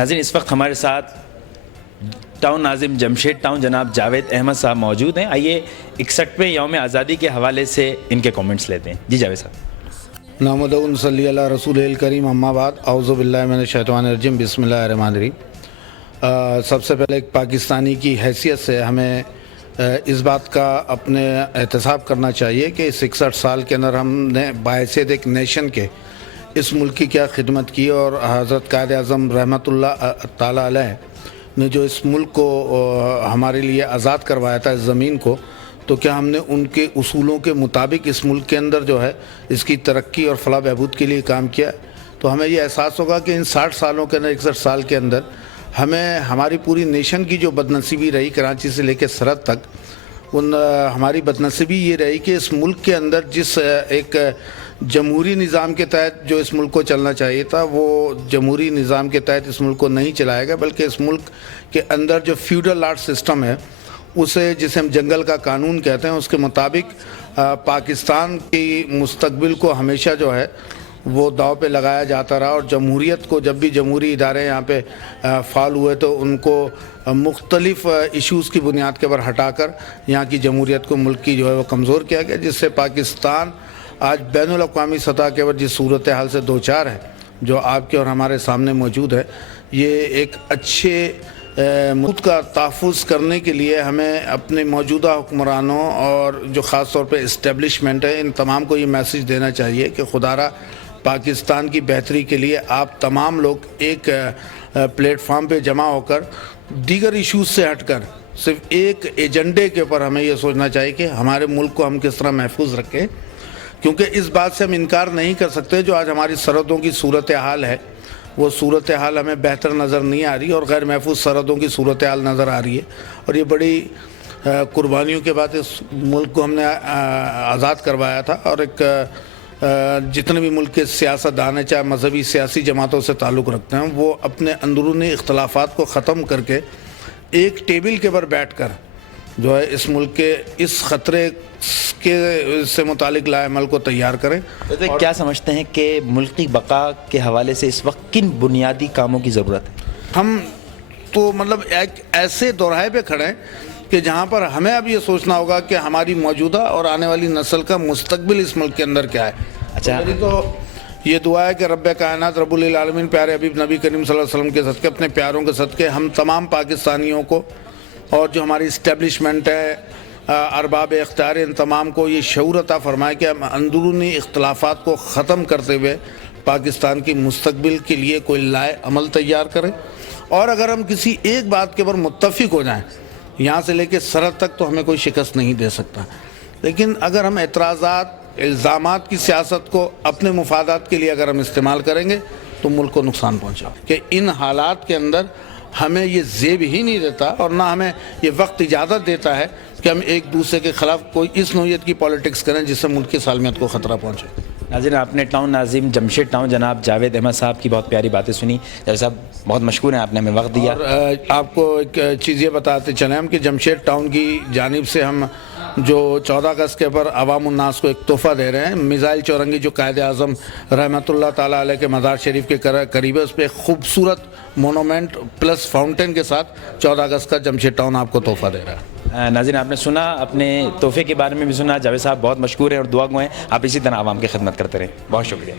ناظرین اس وقت ہمارے ساتھ ٹاؤن ناظم جمشید ٹاؤن جناب جاوید احمد صاحب موجود ہیں. آئیے 61ویں یوم آزادی کے حوالے سے ان کے کومنٹس لیتے ہیں. جی جاوید صاحب. نحمدہ و نصلی علی رسول الکریم اما بعد اعوذ باللہ من الشیطان الرجیم بسم اللہ الرحمن الرحیم. سب سے پہلے ایک پاکستانی کی حیثیت سے ہمیں اس بات کا اپنے احتساب کرنا چاہیے کہ 61 سال کے اندر ہم نے باحیثیت ایک نیشن کے اس ملک کی کیا خدمت کی, اور حضرت قائد اعظم رحمۃ اللہ تعالیٰ علیہ نے جو اس ملک کو ہمارے لیے آزاد کروایا تھا, اس زمین کو, تو کیا ہم نے ان کے اصولوں کے مطابق اس ملک کے اندر جو ہے اس کی ترقی اور فلاح بہبود کے لیے کام کیا. تو ہمیں یہ احساس ہوگا کہ ان 60 سالوں کے اندر 61 سال کے اندر ہمیں ہماری پوری نیشن کی جو بدنصیبی رہی کراچی سے لے کے سرحد تک, ہماری بدنصیبی یہ رہی کہ اس ملک کے اندر جس ایک جمہوری نظام کے تحت جو اس ملک کو چلنا چاہیے تھا وہ جمہوری نظام کے تحت اس ملک کو نہیں چلائے گا, بلکہ اس ملک کے اندر جو فیوڈل آرٹ سسٹم ہے اسے, جسے ہم جنگل کا قانون کہتے ہیں, اس کے مطابق پاکستان کی مستقبل کو ہمیشہ جو ہے وہ داؤ پہ لگایا جاتا رہا. اور جمہوریت کو, جب بھی جمہوری ادارے یہاں پہ فعال ہوئے تو ان کو مختلف ایشوز کی بنیاد کے اوپر ہٹا کر یہاں کی جمہوریت کو, ملک کی جو ہے وہ کمزور کیا گیا, جس سے پاکستان آج بین الاقوامی سطح کے اوپر جس صورتحال سے دوچار ہے جو آپ کے اور ہمارے سامنے موجود ہے, یہ ایک اچھے ملک کا تحفظ کرنے کے لیے ہمیں اپنے موجودہ حکمرانوں اور جو خاص طور پہ اسٹیبلشمنٹ ہے ان تمام کو یہ میسیج دینا چاہیے کہ خدا را پاکستان کی بہتری کے لیے آپ تمام لوگ ایک پلیٹ فارم پہ جمع ہو کر دیگر ایشوز سے ہٹ کر صرف ایک ایجنڈے کے اوپر ہمیں یہ سوچنا چاہیے کہ ہمارے ملک کو ہم کس طرح محفوظ رکھیں. کیونکہ اس بات سے ہم انکار نہیں کر سکتے جو آج ہماری سرحدوں کی صورتحال ہے وہ صورتحال ہمیں بہتر نظر نہیں آ رہی, اور غیر محفوظ سرحدوں کی صورتحال نظر آ رہی ہے. اور یہ بڑی قربانیوں کے بعد اس ملک کو ہم نے آزاد کروایا تھا, اور ایک جتنے بھی ملک کے سیاستدان ہیں, چاہے مذہبی سیاسی جماعتوں سے تعلق رکھتے ہیں, وہ اپنے اندرونی اختلافات کو ختم کر کے ایک ٹیبل کے اوپر بیٹھ کر جو ہے اس ملک کے اس خطرے کے سے متعلق لائے عمل کو تیار کریں. کیا سمجھتے ہیں کہ ملکی بقا کے حوالے سے اس وقت کن بنیادی کاموں کی ضرورت ہے؟ ہم تو مطلب ایک ایسے دورہے پہ کھڑے ہیں کہ جہاں پر ہمیں اب یہ سوچنا ہوگا کہ ہماری موجودہ اور آنے والی نسل کا مستقبل اس ملک کے اندر کیا ہے. اچھا, میری تو یہ دعا ہے کہ رب کائنات رب العالمین پیارے حبیب نبی کریم صلی اللہ علیہ وسلم کے صدقے, اپنے پیاروں کے صدقے, ہم تمام پاکستانیوں کو اور جو ہماری اسٹیبلشمنٹ ہے, ارباب اختیار, ان تمام کو یہ شعور عطا فرمائے کہ ہم اندرونی اختلافات کو ختم کرتے ہوئے پاکستان کی مستقبل کے لیے کوئی لائے عمل تیار کریں. اور اگر ہم کسی ایک بات کے اوپر متفق ہو جائیں, یہاں سے لے کے سرحد تک تو ہمیں کوئی شکست نہیں دے سکتا, لیکن اگر ہم اعتراضات, الزامات کی سیاست کو اپنے مفادات کے لیے اگر ہم استعمال کریں گے تو ملک کو نقصان پہنچا. کہ ان حالات کے اندر ہمیں یہ زیب ہی نہیں دیتا اور نہ ہمیں یہ وقت اجازت دیتا ہے کہ ہم ایک دوسرے کے خلاف کوئی اس نوعیت کی پالیٹکس کریں جس سے ملک کی سالمیت کو خطرہ پہنچے. ناظرین, آپ نے ٹاؤن ناظم جمشید ٹاؤن جناب جاوید احمد صاحب کی بہت پیاری باتیں سنی. جاوید صاحب بہت مشکور ہیں, آپ نے ہمیں وقت دیا. اور آپ کو ایک چیز یہ بتاتے چلیں ہم کہ جمشید ٹاؤن کی جانب سے ہم جو 14 اگست کے پر عوام الناس کو ایک تحفہ دے رہے ہیں. میزائل چورنگی جو قائد اعظم رحمۃ اللہ تعالیٰ علیہ کے مزار شریف کے قریب ہے, اس پہ ایک خوبصورت مونومنٹ پلس فاؤنٹین کے ساتھ 14 اگست کا جمشید ٹاؤن آپ کو تحفہ دے رہا ہے. ناظرین, آپ نے سنا, اپنے تحفے کے بارے میں بھی سنا. جاوید صاحب بہت مشکور ہیں اور دعا گو ہیں, آپ اسی طرح عوام کی خدمت کرتے رہیں. بہت شکریہ.